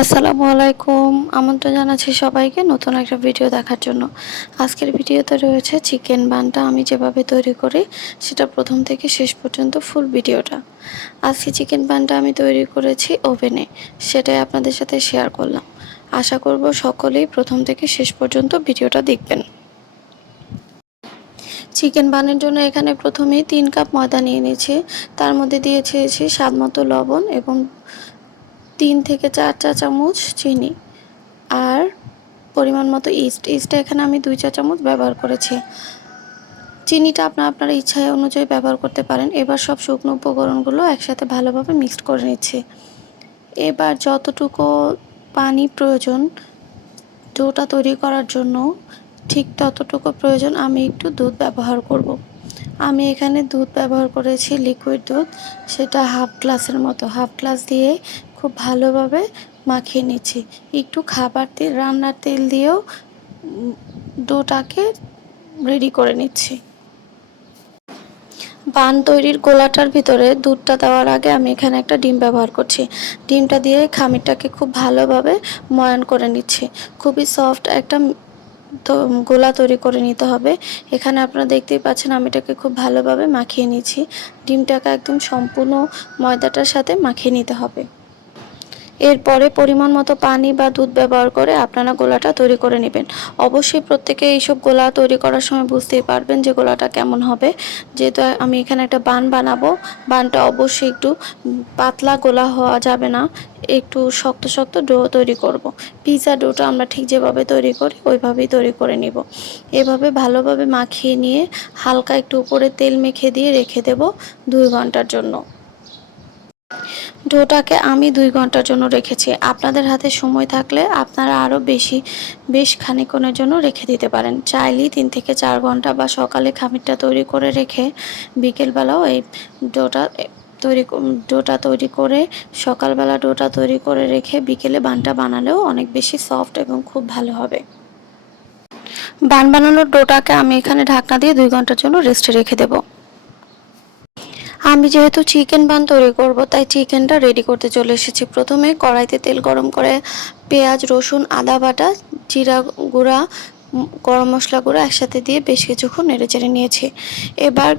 আসসালামু আলাইকুম। আমন্ত্রণ জানাচ্ছি সবাইকে নতুন একটা ভিডিও দেখার জন্য। আজকের ভিডিওতে রয়েছে চিকেন বানটা। আমি যেভাবে তৈরি করি, সেটা প্রথম থেকে শেষ পর্যন্ত ফুল ভিডিওটা। আজকে চিকেন বানটা আমি তৈরি করেছি ওভেনে। সেটাই আপনাদের সাথে শেয়ার করলাম। আশা করব সকলেই প্রথম থেকে শেষ পর্যন্ত ভিডিওটা দেখবেন। চিকেন বানের জন্য এখানে প্রথমেই তিন কাপ ময়দা নিয়ে নিয়েছি। তার মধ্যে দিয়েছি স্বাদ মতো লবণ এবং তিন থেকে চার চা চামচ চিনি আর পরিমাণ মতো ইস্ট। ইস্টটা এখানে আমি দুই চা চামচ ব্যবহার করেছি। চিনিটা আপনার আপনার ইচ্ছা অনুযায়ী ব্যবহার করতে পারেন। এবার সব শুকনো উপকরণগুলো একসাথে ভালোভাবে মিক্সড করে নিচ্ছি। এবার যতটুকু পানি প্রয়োজন ডোটা তৈরি করার জন্য ঠিক ততটুকু প্রয়োজন আমি একটু দুধ ব্যবহার করব। আমি এখানে দুধ ব্যবহার করেছি লিকুইড দুধ। সেটা হাফ গ্লাসের মতো। হাফ গ্লাস দিয়ে খুব ভালোভাবে মাখিয়ে নিচ্ছি। একটু খাবার তেল, রান্নার তেল দিয়েও ডোটাকে রেডি করে নিচ্ছি। বান তৈরির গোলাটার ভিতরে দুধটা দেওয়ার আগে আমি এখানে একটা ডিম ব্যবহার করছি। ডিমটা দিয়ে খামিরটাকে খুব ভালোভাবে ময়ান করে নিচ্ছি। খুবই সফট একটা তো গোলা তৈরি করে নিতে হবে। এখানে আপনারা দেখতেই পাচ্ছেন আমি এটাকে খুব ভালোভাবে মাখিয়ে নিয়েছি। ডিমটাকে একদম সম্পূর্ণ ময়দাটার সাথে মাখিয়ে নিতে হবে। এরপরে পরিমাণ মতো পানি বা দুধ ব্যবহার করে আপনারা গোলাটা তৈরি করে নেবেন। অবশ্যই প্রত্যেকে এইসব গোলা তৈরি করার সময় বুঝতেই পারবেন যে গোলাটা কেমন হবে। যেহেতু আমি এখানে একটা বান বানাবো, বানটা অবশ্যই একটু পাতলা গোলা হওয়া যাবে না। একটু শক্ত শক্ত ডো তৈরি করব। পিৎজা ডোটা আমরা ঠিক যেভাবে তৈরি করি, ওইভাবেই তৈরি করে নিব। এভাবে ভালোভাবে মাখিয়ে নিয়ে হালকা একটু উপরে তেল মেখে দিয়ে রেখে দেব দুই ঘণ্টার জন্য। ডোটাকে আমি দুই ঘণ্টার জন্য রেখেছি। আপনাদের হাতে সময় থাকলে আপনারা আরও বেশি, বেশ খানিক্ষণের জন্য রেখে দিতে পারেন। চাইলেই তিন থেকে চার ঘণ্টা বা সকালে খামিরটা তৈরি করে রেখে বিকেলবেলাও এই ডোটা, তৈরি ডোটা তৈরি করে, সকালবেলা ডোটা তৈরি করে রেখে বিকেলে বানটা বানালেও অনেক বেশি সফট এবং খুব ভালো হবে। বান বানানোর ডোটাকে আমি এখানে ঢাকনা দিয়ে দুই ঘণ্টার জন্য রেস্টে রেখে দেবো। আমি যেহেতু চিকেন বান তৈরি করব, তাই চিকেনটা রেডি করতে চলে এসেছি। প্রথমে কড়াইতে তেল গরম করে পেঁয়াজ, রসুন, আদা বাটা, জিরা গুঁড়া, গরম মশলা গুঁড়ো একসাথে দিয়ে বেশ কিছুক্ষণ নেড়ে চেড়ে নিয়েছি। এবার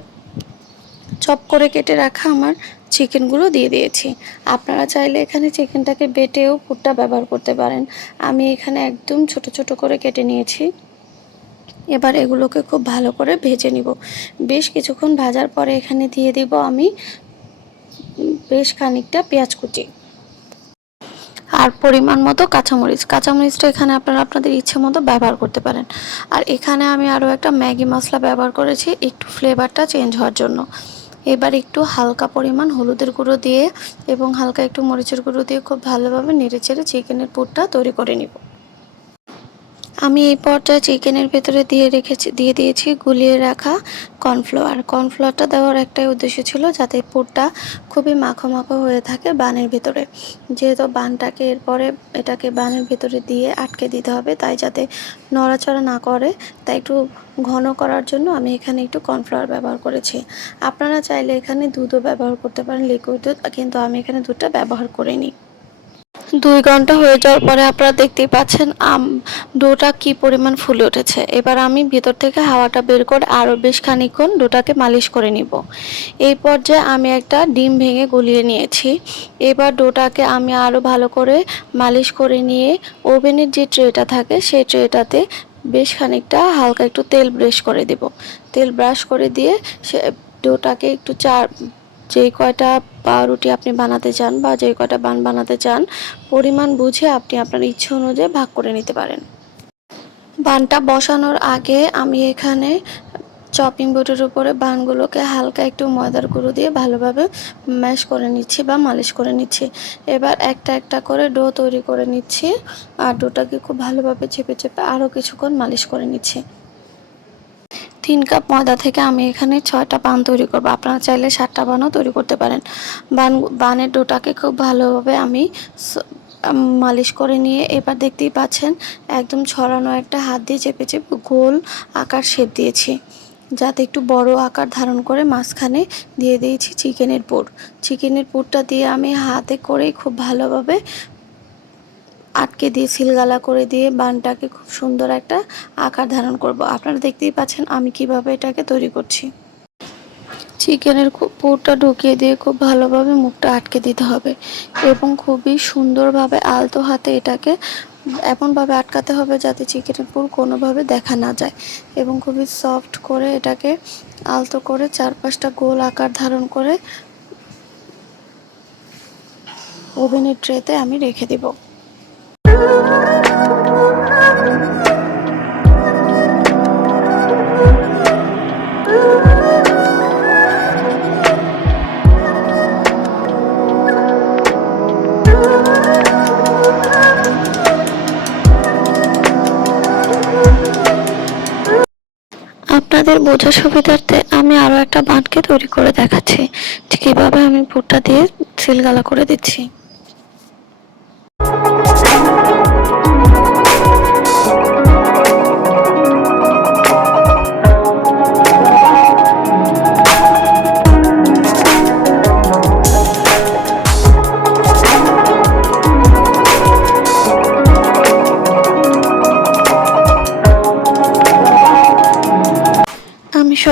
চপ করে কেটে রাখা আমার চিকেনগুলো দিয়ে দিয়েছি। আপনারা চাইলে এখানে চিকেনটাকে বেটেও পুরটা ব্যবহার করতে পারেন। আমি এখানে একদম ছোট ছোট করে কেটে নিয়েছি। এবার এগুলোকে খুব ভালো করে ভেজে নিব। বেশ কিছুক্ষণ ভাজার পরে এখানে দিয়ে দিব আমি বেশ খানিকটা পেঁয়াজ কুচি। আর পরিমাণ মতো কাঁচামরিচ। কাঁচামরিচটা এখানে আপনারা আপনাদের ইচ্ছে মতো ব্যবহার করতে পারেন। আর এখানে আমি আরও একটা ম্যাগি মশলা ব্যবহার করেছি, একটু ফ্লেভারটা চেঞ্জ হওয়ার জন্য। এবার একটু হালকা পরিমাণ হলুদের গুঁড়ো দিয়ে এবং হালকা একটু মরিচের গুঁড়ো দিয়ে খুব ভালোভাবে নেড়ে চেড়ে চিকেনের পুরটা তৈরি করে নিব। আমি এই পর্যায়ে চিকেনের ভেতরে দিয়ে রেখেছি, দিয়ে দিয়েছি গুলিয়ে রাখা কর্নফ্লাওয়ার কর্নফ্লাওয়ারটা দেওয়ার একটাই উদ্দেশ্য ছিল যাতে পুরটা খুবই মাখো মাখো হয়ে থাকে বানের ভেতরে। যেহেতু বানটাকে এরপরে এটাকে বানের ভেতরে দিয়ে আটকে দিতে হবে, তাই যাতে নড়াচড়া না করে, তাই একটু ঘন করার জন্য আমি এখানে একটু কর্নফ্লাওয়ার ব্যবহার করেছি। আপনারা চাইলে এখানে দুধও ব্যবহার করতে পারেন লিকুইড দুধ, কিন্তু আমি এখানে দুধটা ব্যবহার করিনি। দুই ঘণ্টা হয়ে যাওয়ার পরে আপনারা দেখতেই পাচ্ছেন আম ডোটা কি পরিমাণ ফুলে উঠেছে। এবার আমি ভিতর থেকে হাওয়াটা বের করে আরও বেশ খানিক্ষণ ডোটাকে মালিশ করে নিব। এই পর্যায়ে আমি একটা ডিম ভেঙে গলিয়ে নিয়েছি। এবার ডোটাকে আমি আরও ভালো করে মালিশ করে নিয়ে ওভেনের যে ট্রেটা থাকে, সেই ট্রেটাতে বেশ খানিকটা হালকা একটু তেল ব্রাশ করে দেব। তেল ব্রাশ করে দিয়ে সে ডোটাকে একটু চার যেই কয়টা পাউরুটি আপনি বানাতে চান বা যেই কয়টা বান বানাতে চান, পরিমাণ বুঝে আপনি আপনার ইচ্ছে অনুযায়ী ভাগ করে নিতে পারেন। বানটা বসানোর আগে আমি এখানে চপিং বোর্ডের উপরে বানগুলোকে হালকা একটু ময়দার গুঁড়ো দিয়ে ভালোভাবে ম্যাশ করে নিচ্ছি বা মালিশ করে নিচ্ছি। এবার একটা একটা করে ডো তৈরি করে নিচ্ছি আর ডোটাকে খুব ভালোভাবে চেপে চেপে আরও কিছুক্ষণ মালিশ করে নিচ্ছি। তিন কাপ ময়দা থেকে আমি এখানে ছয়টা পান তৈরি করব। আপনারা চাইলে সাতটা পানও তৈরি করতে পারেন। বান, বানের ডোটাকে খুব ভালোভাবে আমি মালিশ করে নিয়ে এবার দেখতেই পাচ্ছেন একদম ছড়ানো একটা হাত দিয়ে চেপে চেপে গোল আকার শেপ দিয়েছি। যাতে একটু বড় আকার ধারণ করে মাঝখানে দিয়ে দিয়েছি চিকেনের পুর। চিকেনের পুরটা দিয়ে আমি হাতে করেই খুব ভালোভাবে আটকে দিয়ে, সিলগালা করে দিয়ে বানটাকে খুব সুন্দর একটা আকার ধারণ করব। আপনারা দেখতেই পাচ্ছেন আমি কীভাবে এটাকে তৈরি করছি। চিকেনের পুরটা ঢুকিয়ে দিয়ে খুব ভালোভাবে মুখটা আটকে দিতে হবে এবং খুবই সুন্দরভাবে আলতো হাতে এটাকে এমনভাবে আটকাতে হবে যাতে চিকেনের পুর কোনোভাবে দেখা না যায় এবং খুবই সফট করে এটাকে আলতো করে চারপাশটা গোল আকার ধারণ করে ওভেনের ট্রেতে আমি রেখে দিব। আপনাদের বোঝা সুবিধার্থে আমি আরও একটা বাঁধকে তৈরি করে দেখাচ্ছি। যে কীভাবে আমি ভুট্টা দিয়ে সিলগালা করে দিচ্ছি।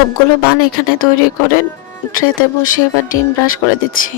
সবগুলো বান এখানে তৈরি করে ট্রেতে বসে এবার ডিম ব্রাশ করে দিচ্ছি।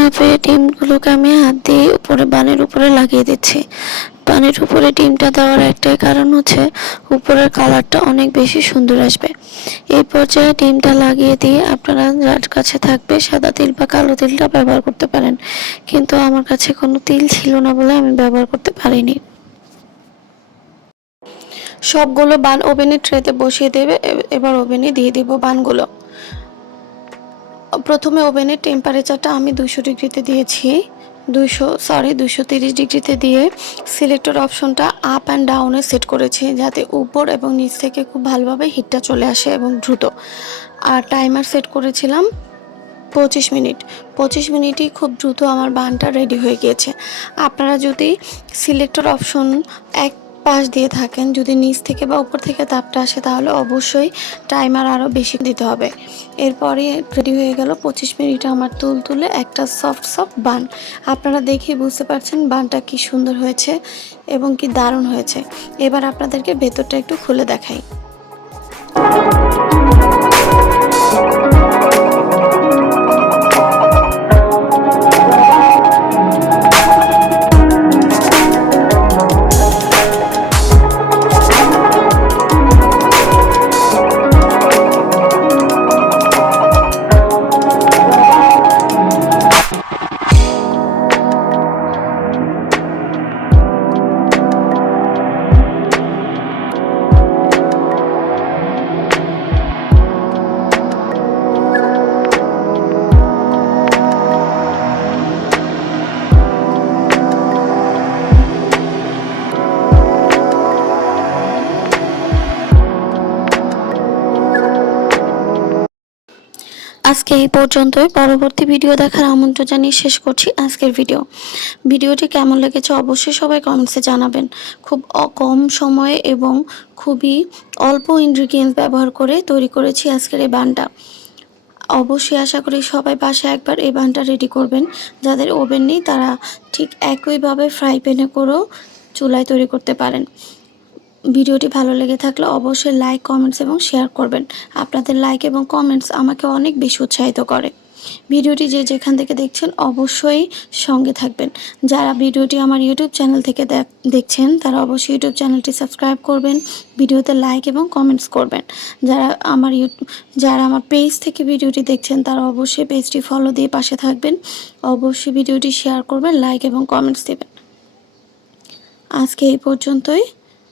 না পেয়ে ডিমগুলোকে আমি হাত দিয়ে উপরে বানের উপরে লাগিয়ে দিচ্ছি। বানের উপরে ডিমটা দেওয়ার একটাই কারণ হচ্ছে উপরের কালারটা অনেক বেশি সুন্দর আসবে। এই পর্যায়ে ডিমটা লাগিয়ে দিয়ে আপনারা যার কাছে থাকবে সাদা তিল বা কালো তিলটা ব্যবহার করতে পারেন। কিন্তু আমার কাছে কোনো তিল ছিল না বলে আমি ব্যবহার করতে পারিনি। সবগুলো বান ওভেনের ট্রেতে বসিয়ে দেবে এবার ওভেনে দিয়ে দিব বানগুলো। প্রথমে ওভেনের টেম্পারেচারটা আমি দুশো ডিগ্রিতে দিয়েছি। দুশো সরি দুশো তিরিশ ডিগ্রিতে দিয়ে সিলেক্টর অপশনটা আপ অ্যান্ড ডাউনে সেট করেছি যাতে উপর এবং নিচ থেকে খুব ভালোভাবে হিটটা চলে আসে এবং দ্রুত। আর টাইমার সেট করেছিলাম পঁচিশ মিনিট। পঁচিশ মিনিটই খুব দ্রুত আমার বানটা রেডি হয়ে গিয়েছে। আপনারা যদি সিলেক্টর অপশন এক পাশ দিয়ে থাকেন। যদি নিচ থেকে বা উপর থেকে তাপটা আসে, তাহলে অবশ্যই টাইমার আরও বেশি দিতে হবে। এরপরে রেডি হয়ে গেল পঁচিশ মিনিট আমার তুল তুলে একটা সফট সফট বান। আপনারা দেখেই বুঝতে পারছেন বানটা কি সুন্দর হয়েছে এবং কি দারুণ হয়েছে। এবার আপনাদেরকে ভেতরটা একটু খুলে দেখাই। আজকে এই পর্যন্তই। পরবর্তী ভিডিও দেখার আমন্ত্রণ জানিয়ে শেষ করছি আজকের ভিডিও ভিডিওটি কেমন লেগেছে অবশ্যই সবাই কমেন্টসে জানাবেন। খুব কম সময়ে এবং খুবই অল্প ইনগ্রিডিয়েন্টস ব্যবহার করে তৈরি করেছি আজকের এই বানটা। অবশ্যই আশা করি সবাই বাসায় একবার এই বানটা রেডি করবেন। যাদের ওভেন নেই, তারা ঠিক একইভাবে ফ্রাই প্যানে করেও চুলায় তৈরি করতে পারেন। ভিডিওটি ভালো লেগে থাকলে অবশ্যই লাইক কমেন্টস এবং শেয়ার করবেন। আপনাদের লাইক এবং কমেন্টস আমাকে অনেক বেশি উৎসাহিত করে। ভিডিওটি যে যেখান থেকে দেখছেন অবশ্যই সঙ্গে থাকবেন। যারা ভিডিওটি আমার ইউটিউব চ্যানেল থেকে দেখছেন, তারা অবশ্যই ইউটিউব চ্যানেলটি সাবস্ক্রাইব করবেন, ভিডিওতে লাইক এবং কমেন্টস করবেন। যারা আমার যারা আমার পেজ থেকে ভিডিওটি দেখছেন, তারা অবশ্যই পেজটি ফলো দিয়ে পাশে থাকবেন। অবশ্যই ভিডিওটি শেয়ার করবেন লাইক এবং কমেন্টস দেবেন। আজকে এই পর্যন্তই।